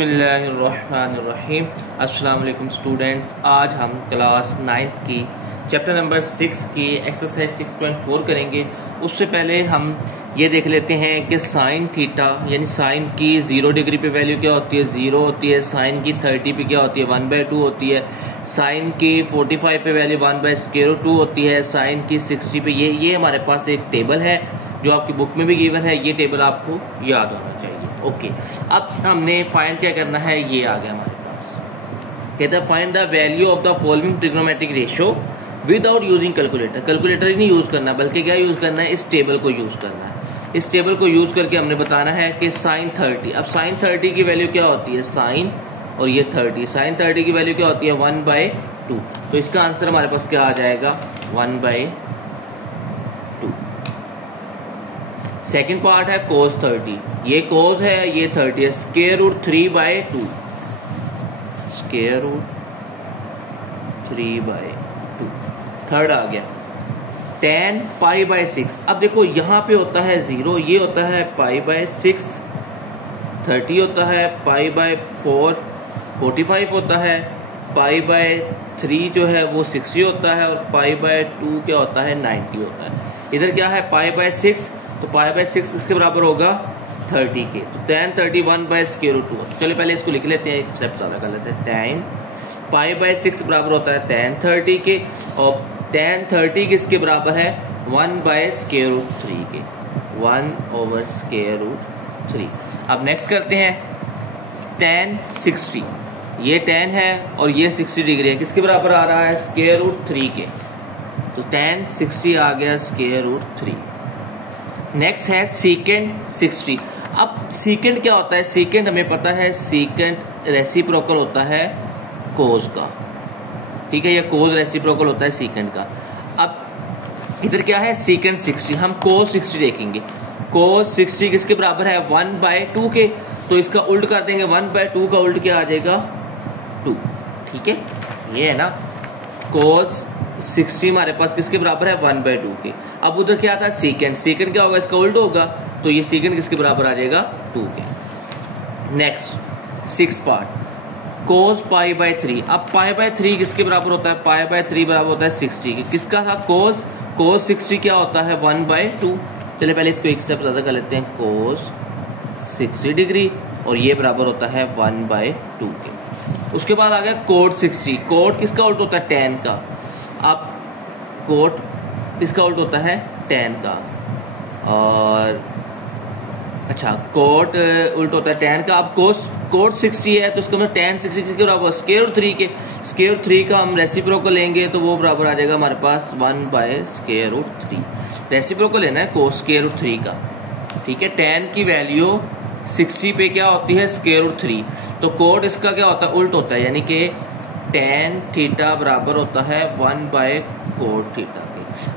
बिस्मिल्लाहिर्रहमानिर्रहीम। अस्सलाम वालेकुम स्टूडेंट्स, आज हम क्लास 9th की चैप्टर नंबर 6 की एक्सरसाइज 6.4 करेंगे। उससे पहले हम ये देख लेते हैं कि साइन थीटा यानी साइन की 0 डिग्री पे वैल्यू क्या होती है, 0 होती है। साइन की 30 पे क्या होती है, 1/2 होती है। साइन की 45 पे वैल्यू 1/√2 होती है। साइन की 60 पे ये हमारे पास एक टेबल है जो आपकी बुक में भी गिवन है। ये टेबल आपको याद होना चाहिए। ओके, अब हमने फाइंड क्या करना है, ये आ गया हमारे पास। कहता है find the value of the following trigonometric ratio without using calculator. Calculator ही नहीं यूज करना, बल्कि क्या यूज करना है, इस टेबल को यूज करना है। इस टेबल को यूज करके हमने बताना है कि साइन 30, अब साइन 30 की वैल्यू क्या होती है, साइन और ये 30, साइन 30 की वैल्यू क्या होती है, 1/2। तो इसका आंसर हमारे पास क्या आ जाएगा, 1/2। सेकेंड पार्ट है कोस 30, ये कोस है, ये 30 है, square root 3/2, square root 3/2। Third आ गया tan π/6। अब देखो यहाँ पे होता है 0, ये होता है π/6, 30 होता है π/4, 45 होता है, π/3 जो है वो 60 होता है, और π/2 क्या होता है, 90 होता है। इधर क्या है π/6, तो π/6 किसके बराबर होगा, 30 के। तो tan 30 1/√2। चलिए पहले इसको लिख लेते हैं, एक स्टेप ज्यादा कर लेते हैं। tan π/6 बराबर होता है tan 30 के, और tan 30 किसके बराबर है, 1/√3 के, 1/√3। अब नेक्स्ट करते हैं tan 60, ये tan है और ये 60 डिग्री है, किसके बराबर आ रहा है, √3 के। तो tan 60 आ गया √3। नेक्स्ट है सीकेंड 60। अब सीकेंड क्या होता है, सीकेंड हमें पता है, सीकेंड रेसिप्रोकल होता है कोस का, ठीक है, ये कोस रेसिप्रोकल होता है सीकेंड का। अब इधर क्या है, सीकेंड 60, हम कोस 60 देखेंगे। कोस 60 किसके बराबर है, 1/2 के। तो इसका उल्ट कर देंगे, 1/2 का उल्ट क्या आ जाएगा, 2, ठीक है, ये है ना। कोस 60 हमारे पास किसके बराबर है, 1/2 के। अब उधर क्या था, सीकेंड, सीकेंड क्या होगा, इसका उल्ट होगा, तो ये सीकेंड किसके बराबर आ जाएगा, 2 के। नेक्स्ट 6 पार्ट कोस π/3। अब π/3 किसके बराबर होता है, π/3 बराबर होता है 60 के। किसका था, कोस 60 क्या होता है, 1/2। चलिए पहले इसको एक स्टेप ज्यादा कर लेते हैं, कोस 60 डिग्री, और ये बराबर होता है 1/2 के। उसके बाद आ गया कोट 60। कोट किसका उल्ट होता है, tan का। अब कोट किसका उल्ट होता है, tan का, और अच्छा कोट उल्ट होता है tan का। अब कोट 60 है, तो उसको मैं tan 60 किसके बराबर, √3 के। √3 का हम रेसिप्रोकल लेंगे तो वो बराबर आ जाएगा हमारे पास 1/√3। रेसिप्रोकल लेना है कोस √3 का, ठीक है। tan की वैल्यू 60 पे क्या होती है, √3। तो कोट इसका क्या होता है, उल्ट होता है, यानी कि tan थीटा बराबर होता है 1/कोट थीटा के।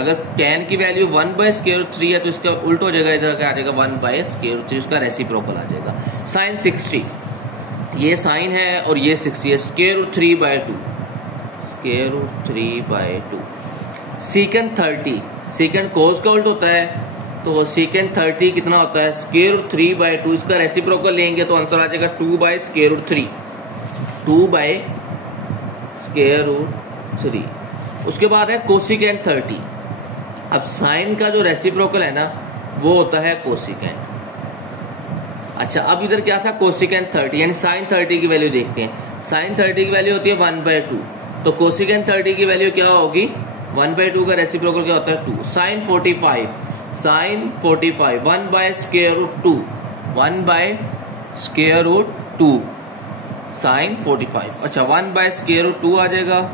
अगर tan की वैल्यू 1/√3 है तो इसका उल्ट हो जाएगा, इधर क्या आ जाएगा, 1/√3, उसका रेसिप्रोकल आ जाएगा। साइन 60, ये साइन है और ये 60 है, √3/2, √3/2। सीकेंड 30, सीकेंड कोस का उल्ट होता है, तो सीकेंड 30 कितना होता है, √3/2। इसका रेसिप्रोकल लेंगे तो आंसर आ जाएगा 2/√3, 2/√3। उसके बाद है कोसिकेंड 30। अब साइन का जो रेसिप्रोकल है ना, वो होता है कोसिकेंड। अच्छा, अब इधर क्या था, कोसिकेंड 30, यानी साइन 30 की वैल्यू देखते हैं। साइन 30 की वैल्यू होती है 1/2, तो कोसिकेंड 30 की वैल्यू क्या होगी, 1/2 का रेसिप्रोकल क्या होता है, 2। Sine 45, sine 45 1/√2, 1/√2 sine 45। अच्छा, 1/√2 आ जाएगा।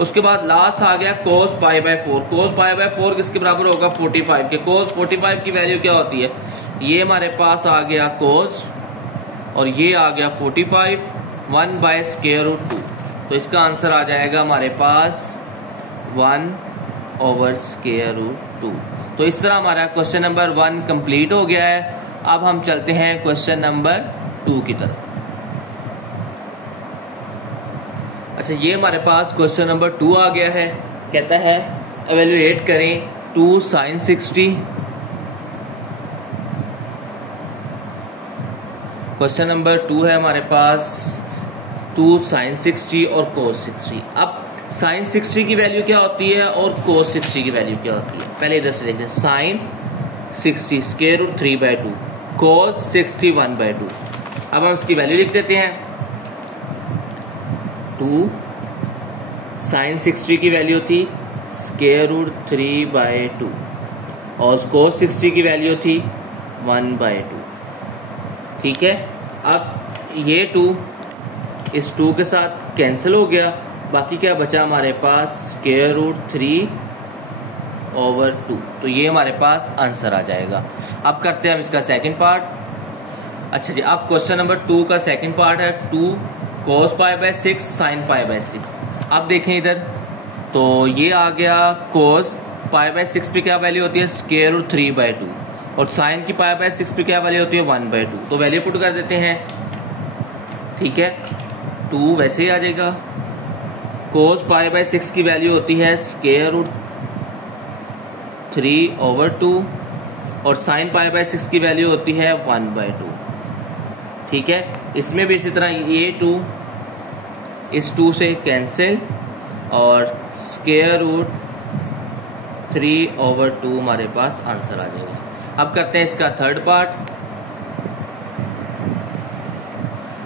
उसके बाद लास्ट आ गया कोस π/4। कोस π/4 किसके बराबर होगा, 45 के। कोस 45 की वैल्यू क्या होती है, ये हमारे पास आ गया कोस, और ये आ गया 45, 1/√2। तो इसका आंसर आ जाएगा हमारे पास 1/√2। तो इस तरह हमारा क्वेश्चन नंबर 1 कंप्लीट हो गया है। अब हम चलते हैं क्वेश्चन नंबर 2 की तरफ। अच्छा, ये हमारे पास क्वेश्चन नंबर 2 आ गया है। कहता है एवेल्युएट करें 2 sin 60 क्वेश्चन नंबर 2 है हमारे पास 2 sin 60 और cos 60। अब sin 60 की वैल्यू क्या होती है और cos 60 की वैल्यू क्या होती है, पहले इधर से देखते हैं। sin 60 square root 3/2, cos 60 1/2। अब हम इसकी वैल्यू लिख देते हैं। 2 sin 60 की वैल्यू थी स्क्वायर रूट 3/2 और cos 60 की वैल्यू थी 1/2। ठीक है, अब ये 2 इस 2 के साथ कैंसिल हो गया, बाकी क्या बचा हमारे पास स्क्वायर रूट 3/2। तो ये हमारे पास आंसर आ जाएगा। अब करते हैं हम इसका सेकंड पार्ट। अच्छा जी, अब क्वेश्चन नंबर 2 का सेकंड पार्ट है 2 cos π/6 sin π/6। अब देखें इधर, तो ये आ गया cos π/6 पे क्या वैल्यू होती है स्क्वायर रूट 3/2 और sin की π/6 पे क्या वैल्यू होती है 1/2। तो वैल्यू पुट कर देते हैं। ठीक है, 2 वैसे ही आ जाएगा। cos π/6 की वैल्यू होती है स्क्वायर रूट 3/2 और sin π/6 की वैल्यू होती है 1/2। ठीक है, इसमें भी इसी तरह ये 2 इस 2 से कैंसिल और स्क्वायर रूट 3/2 हमारे पास आंसर आ जाएगा। अब करते हैं इसका थर्ड पार्ट।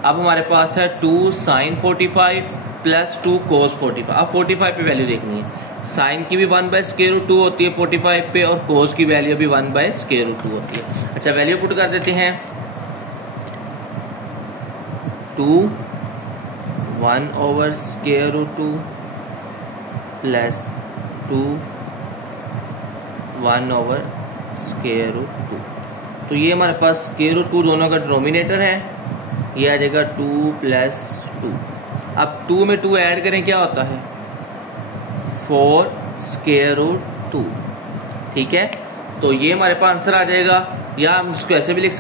अब हमारे पास है 2 sin 45 प्लस 2 cos 45। अब 45 पे वैल्यू देखनी है। साइन की भी 1/√2 होती है 45 पे और cos की वैल्यू भी 1/√2 होती है। अच्छा, वैल्यू पुट कर देते हैं। 2 1/√2 प्लस 2 1/√2। तो ये हमारे पास √2 दोनों का डिनोमिनेटर है, ये आ जाएगा 2 + 2। अब 2 में 2 ऐड करें क्या होता है 4√2। ठीक है, तो ये हमारे पास आंसर आ जाएगा। या हम इसको ऐसे भी लिख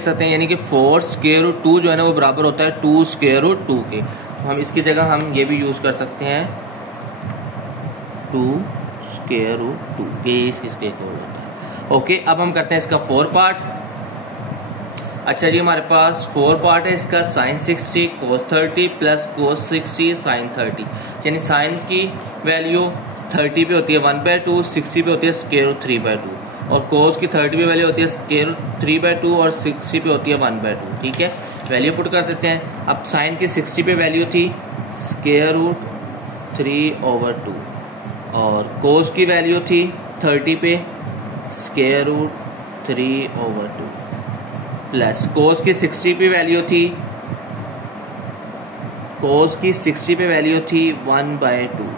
सकते हैं, यानी कि 4√2 जो है ना वो बराबर होता है 2√2 के। तो हम इसकी जगह हम ये भी यूज कर सकते हैं 2√2, ये इसके इक्वल होता है। ओके, अब हम करते हैं इसका 4 पार्ट। अच्छा जी, हमारे पास 4 पार्ट है इसका sin 60 cos 30 plus cos 60 sin 30। यानी sin की वैल्यू 30 पे होती है 1/2, 60 पे होती है स्क्वायर रूट 3/2 और cos की 30 पे वैल्यू होती है स्क्वायर रूट 3/2 और 60 पे होती है 1/2। ठीक है, वैल्यू पुट कर देते हैं। अब sin की 60 पे वैल्यू थी स्क्वायर रूट 3/2 और cos की वैल्यू थी 30 पे स्क्वायर रूट 3/2 प्लस cos की 60 पे वैल्यू थी 1/2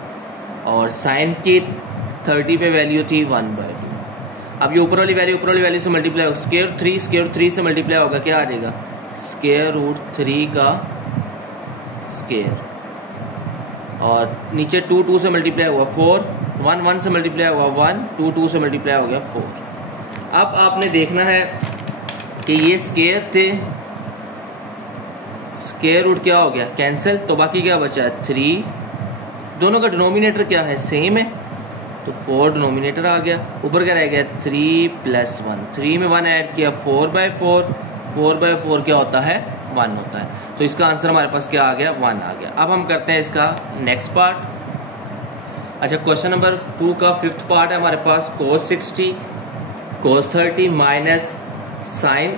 और sin की 30 पे वैल्यू थी 1/2। अब ये ऊपर वाली वैल्यू से मल्टीप्लाई होगा, स्क्वायर रूट 3 से मल्टीप्लाई होगा, क्या आ जाएगा स्क्वायर रूट 3 का स्क्वायर और नीचे 2 से मल्टीप्लाई हुआ 4, 1 से मल्टीप्लाई हुआ 1, 2 से मल्टीप्लाई हो गया 4। अब आपने देखना है कि ये स्क्वायर थे, स्क्वायर रूट क्या हो गया कैंसिल, तो बाकी क्या बचा है 3। दोनों का डिनोमिनेटर क्या है सेम है, तो 4 डिनोमिनेटर आ गया। ऊपर क्या रह गया 3 + 1, 3 में 1 ऐड किया 4/4, 4/4 क्या होता है 1 होता है। तो इसका आंसर हमारे पास क्या आ गया 1 आ गया। अब हम करते हैं इसका नेक्स्ट पार्ट। अच्छा, क्वेश्चन नंबर 2 का 5th पार्ट है हमारे पास cos 60 cos 30 minus sin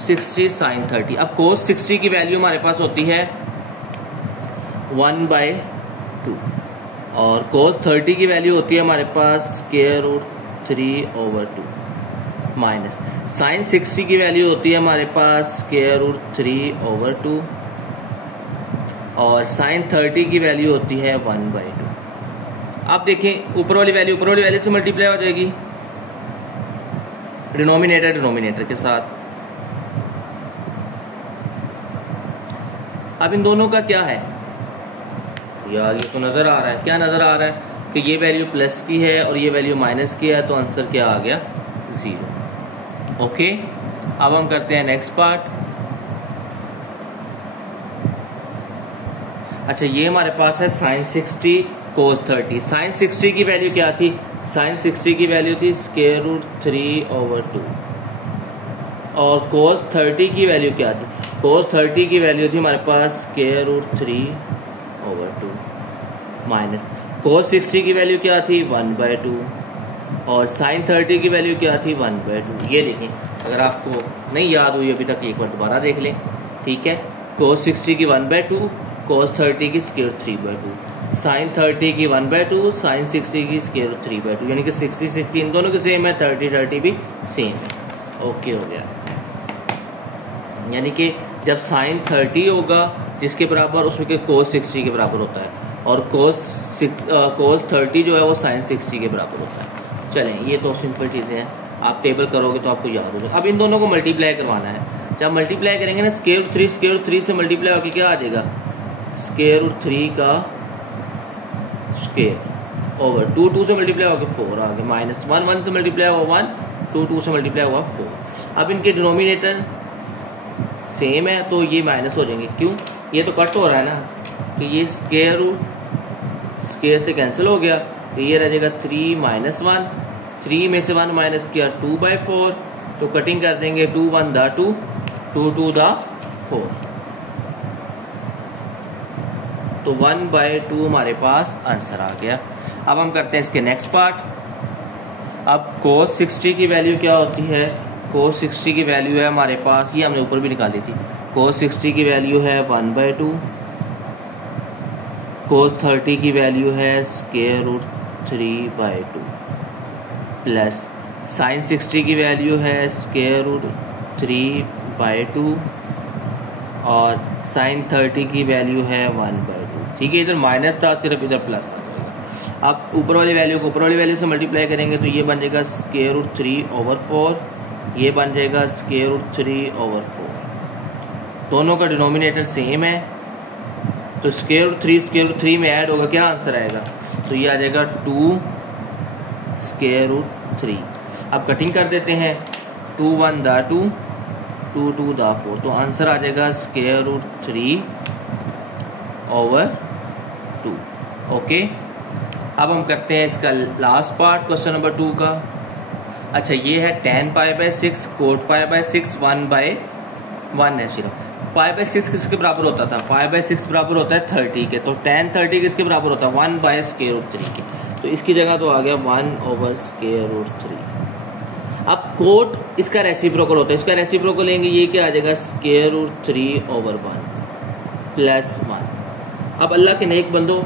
60 sin 30। अब cos 60 की वैल्यू हमारे पास होती है 1/2 और cos 30 की वैल्यू होती है हमारे पास स्क्वायर रूट 3/2 माइनस sin 60 की वैल्यू होती है हमारे पास स्क्वायर रूट 3/2 और sin 30 की वैल्यू होती है 1/2। अब देखें ऊपर वाली वैल्यू से मल्टीप्लाई हो जाएगी डिनोमिनेटर के साथ। अब इन दोनों का क्या है यार, ये तो नजर आ रहा है, क्या नजर आ रहा है कि ये वैल्यू प्लस की है और ये वैल्यू माइनस की है, तो आंसर क्या आ गया 0। ओके, अब हम करते हैं नेक्स्ट पार्ट। अच्छा, ये हमारे पास है sin 60 cos 30। sin 60 की वैल्यू क्या थी, sin 60 की वैल्यू थी स्क्वायर रूट 3/2 और cos 30 की वैल्यू क्या थी? cos 30 की वैल्यू थी हमारे पास स्क्वायर रूट 3/2 माइनस cos 60 की वैल्यू क्या थी 1/2 और sin 30 की वैल्यू क्या थी 1/2। ये देखें, अगर आपको नहीं याद हुई अभी तक एक बार दोबारा देख लें, ठीक है। cos 60 की 1/2, cos 30 की स्क्वायर रूट 3/2, sin 30 की 1/2, sin 60 की स्क्वायर रूट 3/2, यानी कि 60 इन दोनों के सेम है, 30 भी सेम है। ओके हो गया, यानी कि जब sin 30 होगा जिसके बराबर, उसमें के cos 60 के बराबर होता है, और cos 30 जो है वो sin 60 के बराबर होता है। चलें, ये तो सिंपल चीज़ें हैं, आप टेबल करोगे तो आपको याद होगा। अब इन दोनों को मल्टीप्लाई करवाना है। जब मल्टीप्लाई करेंगे ना, स्क्वायर रूट 3 से मल्टीप्लाई होकर क्या आ जाएगा, स्क्वायर रूट 3 का स्क्वायर ओवर 2 से मल्टीप्लाई होकर 4 आ गया, माइनस 1 से मल्टीप्लाई हुआ 1, 2 से मल्टीप्लाई हुआ 4। अब इनके डिनोमिनेटर सेम है तो ये माइनस हो जाएंगे। क्यों? ये तो कट हो रहा है ना, तो ये स्क्वायर रूट स्क्वायर से कैंसिल हो गया, तो ये रह जाएगा 3 - 1, 3 में से 1 माइनस किया 2/4, तो कटिंग कर देंगे 2 1 दा 2, 2 2 दा 4, तो 1/2 हमारे पास आंसर आ गया। अब हम करते हैं इसके नेक्स्ट पार्ट। अब cos 60 की वैल्यू क्या होती है? cos 60 की वैल्यू है हमारे पास, ये हमने ऊपर भी निकाली थी, cos 60 की वैल्यू है 1/2, cos 30 की वैल्यू है स्क्वायर रूट 3/2 प्लस sin 60 की वैल्यू है स्क्वायर रूट 3/2 और sin 30 की वैल्यू है 1/2। ठीक है, इधर माइनस था, सिर्फ इधर प्लस आ जाएगा। अब ऊपर वाली वैल्यू को ऊपर वाली वैल्यू से मल्टीप्लाई करेंगे तो ये बन जाएगा स्क्वायर रूट 3/4, ये बन जाएगा स्क्वायर रूट 3/4। दोनों का डिनोमिनेटर सेम है, तो स्क्वायर रूट 3 में ऐड होगा, क्या आंसर आएगा? तो ये आ जाएगा 2 स्क्वायर रूट 3। अब कटिंग कर देते हैं, 2 1 दा 2, 2 2 दा 4, तो आंसर आ जाएगा स्क्वायर रूट 3/2। ओके, अब हम करते हैं इसका लास्ट पार्ट, क्वेश्चन नंबर 2 का। अच्छा, ये है tan π/6 cot π/6 1/1 है सिर्फ। π/6 किसके बराबर होता था? π/6 बराबर होता है 30 के, तो tan 30 किसके बराबर होता है? 1/√3 के, तो इसकी जगह तो आ गया 1/√3। अब कोट इसका रेसिप्रोकल होता है, इसका रेसिप्रोकल लेंगे, ये क्या आ जाएगा स्क्वायर रूट 3/1 प्लस 1। अब अल्लाह के नेक बंदो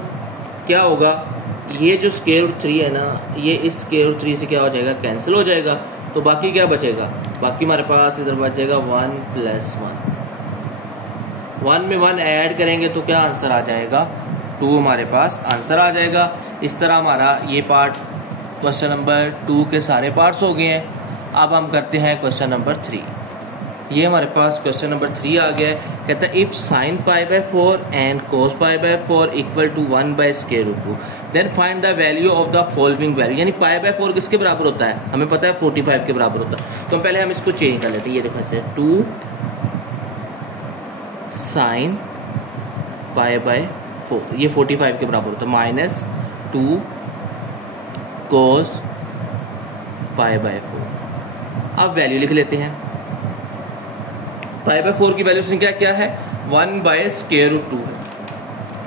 क्या होगा, ये जो स्क्वायर रूट 3 है ना, ये इस स्क्वायर रूट 3 से क्या हो जाएगा, कैंसिल हो जाएगा, तो बाकी क्या बचेगा? बाकी हमारे पास इधर बचेगा 1 + 1। 1 में 1 ऐड करेंगे तो क्या आंसर आ जाएगा? 2 हमारे पास आंसर आ जाएगा। इस तरह हमारा ये पार्ट क्वेश्चन नंबर 2 के सारे पार्ट्स हो गए हैं। अब हम करते हैं क्वेश्चन नंबर 3। ये हमारे पास क्वेश्चन नंबर 3 आ गया है। कहता है if sin π/4 and cos π/4 equal to 1/√2 then find the value of the following value. यानी π/4 किसके बराबर होता है? हमें पता है 45 के बराबर होता है। तो पहले हम इसको चेंज कर लेते हैं। ये देखो से 2 sin π/4 ये 45 के बराबर होता है, माइनस 2 cos π/4। अब वैल्यू लिख लेते हैं। π/4 की वैल्यू संख्या क्या है? 1/√2 है।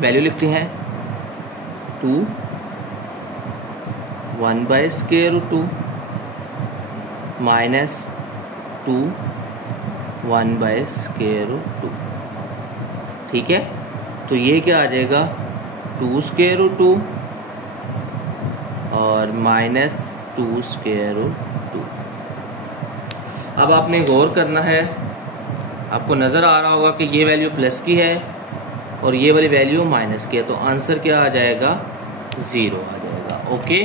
वैल्यू लिखते हैं 2 1/√2 माइनस 2 1/√2। ठीक है, तो ये क्या आ जाएगा 2√2 और माइनस 2√2। अब आपने गौर करना है, आपको नज़र आ रहा होगा कि ये वैल्यू प्लस की है और ये वाली वैल्यू माइनस की है, तो आंसर क्या आ जाएगा? 0 आ जाएगा। ओके,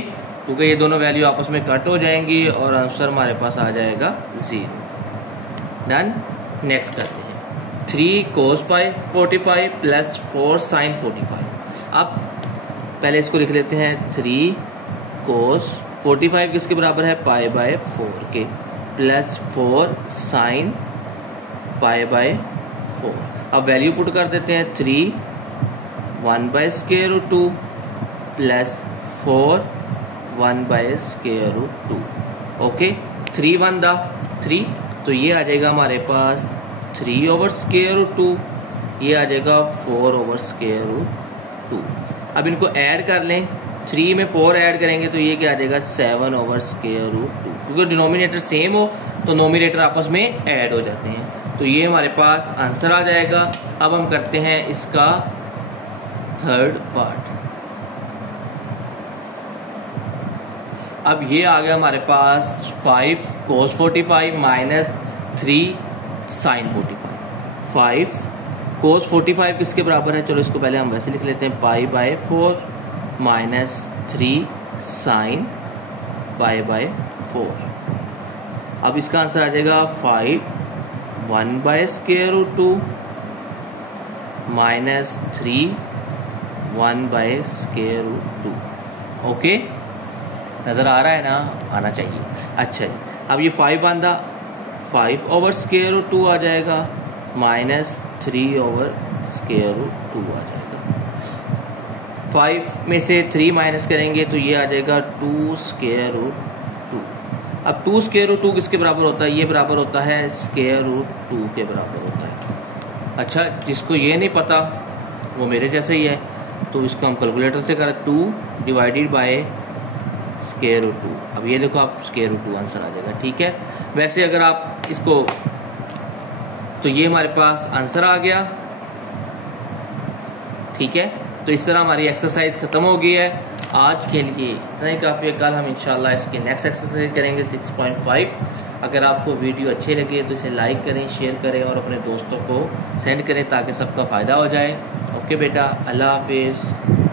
क्योंकि ये दोनों वैल्यू आपस में कट हो जाएंगी और आंसर हमारे पास आ जाएगा 0। डन। नेक्स्ट करते हैं 3 cos π/45 प्लस 4 sin 45। अब पहले इसको लिख लेते हैं 3 cos 45 किसके बराबर है? π/4 के, प्लस 4 sin π/4। अब वैल्यू पुट कर देते हैं 3 1/√2 प्लस 4 1/√2। ओके, 3 1 दा 3, तो ये आ जाएगा हमारे पास 3 ओवर स्क्वायर रूट 2, ये आ जाएगा 4 ओवर स्क्वायर रूट 2। अब इनको ऐड कर लें, 3 में 4 ऐड करेंगे तो ये क्या आ जाएगा 7 ओवर स्क्वायर रूट 2। क्योंकि डिनोमिनेटर सेम हो तो नोमिनेटर आपस में ऐड हो जाते हैं। तो ये हमारे पास आंसर आ जाएगा। अब हम करते हैं इसका थर्ड पार्ट। अब ये आ गया हमारे पास 5 cos 45 माइनस 3 sin 45। 5 cos 45 किसके बराबर है? चलो इसको पहले हम वैसे लिख लेते हैं, pi by 4 minus 3 sin pi by 4। अब इसका आंसर आ जाएगा 5 1 by square root 2 minus 3 1 by square root 2। Okay, नजर आ रहा है ना? आना चाहिए। अच्छा जी, अब ये 5 बांधा, 5 ओवर स्क्वायर रूट 2 आ जाएगा माइनस 3 ओवर स्क्वायर रूट 2 आ जाएगा। 5 में से 3 माइनस करेंगे तो ये आ जाएगा 2 स्क्वायर रूट 2। अब 2 स्क्वायर रूट 2 किसके बराबर होता है? ये बराबर होता है स्क्वायर रूट 2 के बराबर होता है। अच्छा, जिसको ये नहीं पता वो मेरे जैसे ही है, तो इसको हम कैलकुलेटर से करें, 2 डिवाइडेड बाय स्क्वायर रूट 2। अब ये देखो आप स्क्वायर रूट 2 आंसर आ जाएगा। ठीक है, वैसे अगर आप इसको, तो ये हमारे पास आंसर आ गया। ठीक है, तो इस तरह हमारी एक्सरसाइज खत्म हो गई है। आज के लिए इतना ही काफ़ी है। कल हम इंशाल्लाह इसकी नेक्स्ट एक्सरसाइज करेंगे 6.5। अगर आपको वीडियो अच्छे लगे तो इसे लाइक करें, शेयर करें और अपने दोस्तों को सेंड करें ताकि सबका फ़ायदा हो जाए। ओके बेटा, अल्लाह हाफिज़।